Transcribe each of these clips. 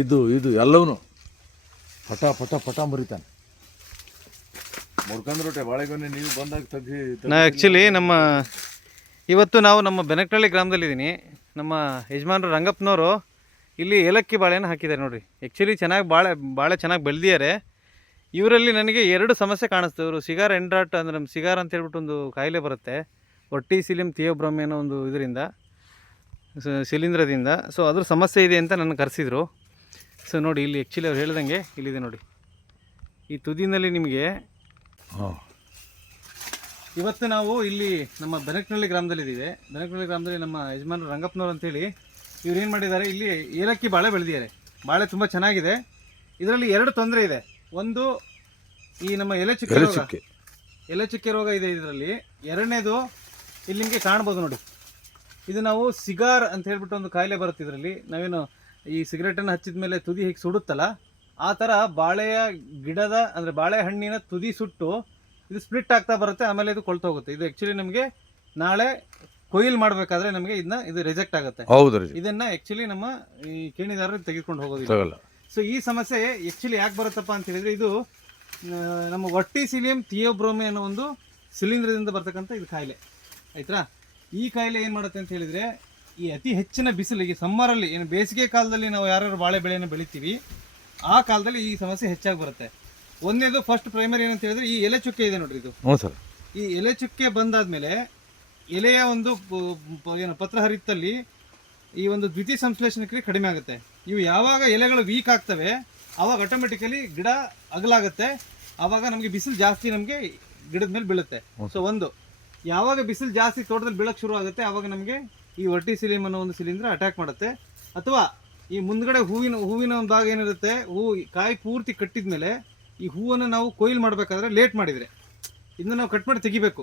ಇದು ಇದು ಎಲ್ಲವೂ ಪಟ ಪಟ ಪಟ ಮುರಿತಾನೆ. ಮುರ್ಕಂದ್ರೊಟ್ಟೆ ಬಾಳೆಗೊನೆ ನೀವು ಬಂದಾಗ ತೆಗ್ಸಿ ನಾ ಆ್ಯಕ್ಚುಲಿ ನಮ್ಮ ಇವತ್ತು ನಾವು ನಮ್ಮ ಬೆನಕನಹಳ್ಳಿ ಗ್ರಾಮದಲ್ಲಿದ್ದೀನಿ. ನಮ್ಮ ಯಜಮಾನರು ರಂಗಪ್ಪನವರು ಇಲ್ಲಿ ಏಲಕ್ಕಿ ಬಾಳೆನ ಹಾಕಿದ್ದಾರೆ ನೋಡಿರಿ. ಆ್ಯಕ್ಚುಲಿ ಚೆನ್ನಾಗಿ ಬಾಳೆ ಬಾಳೆ ಚೆನ್ನಾಗಿ ಬೆಳೆದಿದ್ದಾರೆ. ಇವರಲ್ಲಿ ನನಗೆ ಎರಡು ಸಮಸ್ಯೆ ಕಾಣಿಸ್ತು. ಇವರು ಸಿಗಾರ್ ಎಂಡ್ರಾಟ್ ಅಂದರೆ ನಮ್ಮ ಸಿಗಾರ್ ಅಂತ ಹೇಳ್ಬಿಟ್ಟು ಒಂದು ಕಾಯಿಲೆ ಬರುತ್ತೆ. ಒಟ್ಟಿ ಸಿಲಿಮ್, ಥಿಯೋಬ್ರಮ್ ಅನ್ನೋ ಒಂದು ಇದರಿಂದ. ಶಿಲೀಂಧ್ರದಿಂದ. ಸೊ ಅದ್ರ ಸಮಸ್ಯೆ ಇದೆ ಅಂತ ನನ್ನ ಕರೆಸಿದ್ರು. ಸೊ ನೋಡಿ ಇಲ್ಲಿ ಆ್ಯಕ್ಚುಲಿ ಅವ್ರು ಹೇಳ್ದಂಗೆ ಇಲ್ಲಿದೆ ನೋಡಿ. ಈ ತುದಿನಲ್ಲಿ ನಿಮಗೆ ಇವತ್ತು ನಾವು ಇಲ್ಲಿ ನಮ್ಮ ಬೆನಕನಹಳ್ಳಿ ಗ್ರಾಮದಲ್ಲಿದ್ದೀವಿ. ಬೆನಕನಹಳ್ಳಿ ಗ್ರಾಮದಲ್ಲಿ ನಮ್ಮ ಯಜಮಾನರು ರಂಗಪ್ಪನವ್ರು ಅಂತೇಳಿ ಇವ್ರು ಏನು ಮಾಡಿದ್ದಾರೆ ಇಲ್ಲಿ ಏಲಕ್ಕಿ ಬಾಳೆ ಬೆಳೆದಿದ್ದಾರೆ. ಬಾಳೆ ತುಂಬ ಚೆನ್ನಾಗಿದೆ. ಇದರಲ್ಲಿ ಎರಡು ತೊಂದರೆ ಇದೆ. ಒಂದು ಈ ನಮ್ಮ ಎಲೆ ಚುಕ್ಕೆ ರೋಗ. ಚುಕ್ಕೆ. ಎಲೆ ಚುಕ್ಕೆ ರೋಗ ಇದೆ ಇದರಲ್ಲಿ. ಎರಡನೇದು ಇಲ್ಲಿ ನಿಮಗೆ ಕಾಣ್ಬೋದು ನೋಡಿ. ಇದು ನಾವು ಸಿಗಾರ್ ಅಂತ ಹೇಳ್ಬಿಟ್ಟು ಒಂದು ಕಾಯಿಲೆ ಬರುತ್ತೆ ಇದರಲ್ಲಿ. ನಾವೇನು ಈ ಸಿಗರೇಟನ್ನು ಹಚ್ಚಿದ ಮೇಲೆ ತುದಿ ಹೀಗೆ ಸುಡುತ್ತಲ್ಲ ಆ ಥರ ಬಾಳೆಯ ಗಿಡದ ಅಂದರೆ ಬಾಳೆಹಣ್ಣಿನ ತುದಿ ಸುಟ್ಟು ಇದು ಸ್ಪ್ಲಿಟ್ ಆಗ್ತಾ ಬರುತ್ತೆ ಆಮೇಲೆ ಇದು ಕೊಳ್ತೋಗುತ್ತೆ ಇದು ಆ್ಯಕ್ಚುಲಿ ನಮಗೆ ನಾಳೆ ಕೊಯ್ಲು ಮಾಡಬೇಕಾದ್ರೆ ನಮಗೆ ಇದನ್ನ ಇದು ರಿಜೆಕ್ಟ್ ಆಗುತ್ತೆ. ಹೌದು ಇದನ್ನ ಆ್ಯಕ್ಚುಲಿ ನಮ್ಮ ಈ ಕೇಣಿದಾರರು ತೆಗೆದುಕೊಂಡು ಹೋಗೋದಿಲ್ಲ. ಸೊ ಈ ಸಮಸ್ಯೆ ಆ್ಯಕ್ಚುಲಿ ಯಾಕೆ ಬರುತ್ತಪ್ಪ ಅಂತ ಹೇಳಿದ್ರೆ ಇದು ನಮ್ಮ ಒಟ್ಟಿ ಸಿಲಿಯಂ ಥಿಯೋಬ್ರೋಮಿ ಅನ್ನೋ ಒಂದು ಶಿಲೀಂಧ್ರದಿಂದ ಬರ್ತಕ್ಕಂಥ ಇದು ಕಾಯಿಲೆ. ಆಯ್ತಾ? ಈ ಕಾಯಿಲೆ ಏನು ಮಾಡುತ್ತೆ ಅಂತ ಹೇಳಿದರೆ ಈ ಅತಿ ಹೆಚ್ಚಿನ ಬಿಸಿಲಿಗೆ ಸಮ್ಮರಲ್ಲಿ ಏನು ಬೇಸಿಗೆ ಕಾಲದಲ್ಲಿ ನಾವು ಯಾರ್ಯಾರು ಬಾಳೆ ಬೆಳೆಯನ್ನು ಬೆಳಿತೀವಿ ಆ ಕಾಲದಲ್ಲಿ ಈ ಸಮಸ್ಯೆ ಹೆಚ್ಚಾಗಿ ಬರುತ್ತೆ. ಒಂದನೇದು ಫಸ್ಟ್ ಪ್ರೈಮರಿ ಏನಂತ ಹೇಳಿದ್ರೆ ಈ ಎಲೆ ಚುಕ್ಕೆ ಇದೆ ನೋಡ್ರಿ ಇದು. ಹ್ಞೂ ಸರ್. ಈ ಎಲೆ ಚುಕ್ಕೆ ಬಂದಾದ್ಮೇಲೆ ಎಲೆಯ ಒಂದು ಏನು ಪತ್ರ ಹರಿತಲ್ಲಿ ಈ ಒಂದು ದ್ವಿತೀಯ ಸಂಶ್ಲೇಷಣೆ ಕ್ರಿಯೆ ಕಡಿಮೆ ಆಗುತ್ತೆ. ಇವು ಯಾವಾಗ ಎಲೆಗಳು ವೀಕ್ ಆಗ್ತವೆ ಆವಾಗ ಆಟೋಮೆಟಿಕಲಿ ಗಿಡ ಅಗಲಾಗುತ್ತೆ ಆವಾಗ ನಮಗೆ ಬಿಸಿಲು ಜಾಸ್ತಿ ನಮಗೆ ಗಿಡದ ಮೇಲೆ ಬೀಳುತ್ತೆ. ಸೊ ಒಂದು. ಯಾವಾಗ ಬಿಸಿಲು ಜಾಸ್ತಿ ತೋಟದಲ್ಲಿ ಬೀಳಕ್ಕೆ ಶುರು ಆಗುತ್ತೆ ಆವಾಗ ನಮಗೆ ಈ ಒಟ್ಟಿ ಸಿಲಿಮ್ ಅನ್ನೋ ಒಂದು ಶಿಲೀಂಧ್ರ ಅಟ್ಯಾಕ್ ಮಾಡುತ್ತೆ. ಅಥವಾ ಈ ಮುಂದ್ಗಡೆ ಹೂವಿನ ಹೂವಿನ ಒಂದು ಭಾಗ ಏನಿರುತ್ತೆ ಹೂ ಕಾಯಿ ಪೂರ್ತಿ ಕಟ್ಟಿದ ಮೇಲೆ ಈ ಹೂವನ್ನು ನಾವು ಕೊಯ್ಲು ಮಾಡಬೇಕಾದ್ರೆ ಲೇಟ್ ಮಾಡಿದರೆ. ಇದನ್ನ ನಾವು ಕಟ್ ಮಾಡಿ ತೆಗಿಬೇಕು.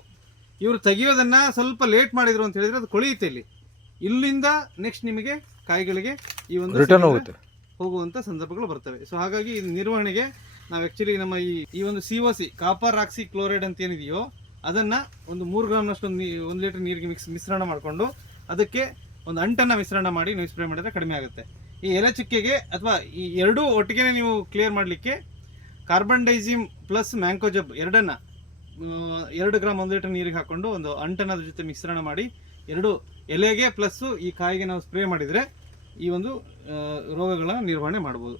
ಇವರು ತೆಗೆಯೋದನ್ನು ಸ್ವಲ್ಪ ಲೇಟ್ ಮಾಡಿದ್ರು ಅಂತ ಹೇಳಿದರೆ ಅದು ಕೊಳೆಯುತ್ತೆ ಇಲ್ಲಿ. ಇಲ್ಲಿಂದ ನೆಕ್ಸ್ಟ್ ನಿಮಗೆ ಕಾಯಿಗಳಿಗೆ ಈ ಒಂದು ರಿಟರ್ನ್ ಹೋಗುತ್ತೆ. ಹೋಗುವಂಥ ಸಂದರ್ಭಗಳು ಬರ್ತವೆ. ಸೊ ಹಾಗಾಗಿ ಇದು ನಿರ್ವಹಣೆಗೆ ನಾವು ಆ್ಯಕ್ಚುಲಿ ನಮ್ಮ ಈ ಈ ಒಂದು C O C copper oxychloride ಅಂತ ಏನಿದೆಯೋ ಅದನ್ನು ಒಂದು ಮೂರು ಗ್ರಾಮ್ನಷ್ಟು ಒಂದು ನೀ, ಒಂದು ಲೀಟರ್ ನೀರಿಗೆ ಮಿಕ್ಸ್, ಮಿಶ್ರಣ ಮಾಡಿಕೊಂಡು ಅದಕ್ಕೆ ಒಂದು ಅಂಟನ್ನು ಮಿಶ್ರಣ ಮಾಡಿ ನೀವು ಸ್ಪ್ರೇ ಮಾಡಿದರೆ ಕಡಿಮೆ ಆಗುತ್ತೆ. ಈ ಎಲೆ ಚುಕ್ಕೆಗೆ ಅಥವಾ ಈ ಎರಡೂ ಒಟ್ಟಿಗೆ ನೀವು ಕ್ಲಿಯರ್ ಮಾಡಲಿಕ್ಕೆ ಕಾರ್ಬನ್ ಡೈಸಿಮ್ ಪ್ಲಸ್ ಮ್ಯಾಂಕೋಜಬ್ ಎರಡನ್ನ ಎರಡು ಗ್ರಾಮ್ ಒಂದು ಲೀಟರ್ ನೀರಿಗೆ ಹಾಕೊಂಡು ಒಂದು ಅದ್ರ ಜೊತೆ ಮಿಶ್ರಣ ಮಾಡಿ ಎರಡು ಎಲೆಗೆ ಪ್ಲಸ್ಸು ಈ ಕಾಯಿಗೆ ನಾವು ಸ್ಪ್ರೇ ಮಾಡಿದರೆ ಈ ಒಂದು ರೋಗಗಳನ್ನು ರೋಗಗಳ ನಿರ್ವಹಣೆ ಮಾಡ್ಬೋದು.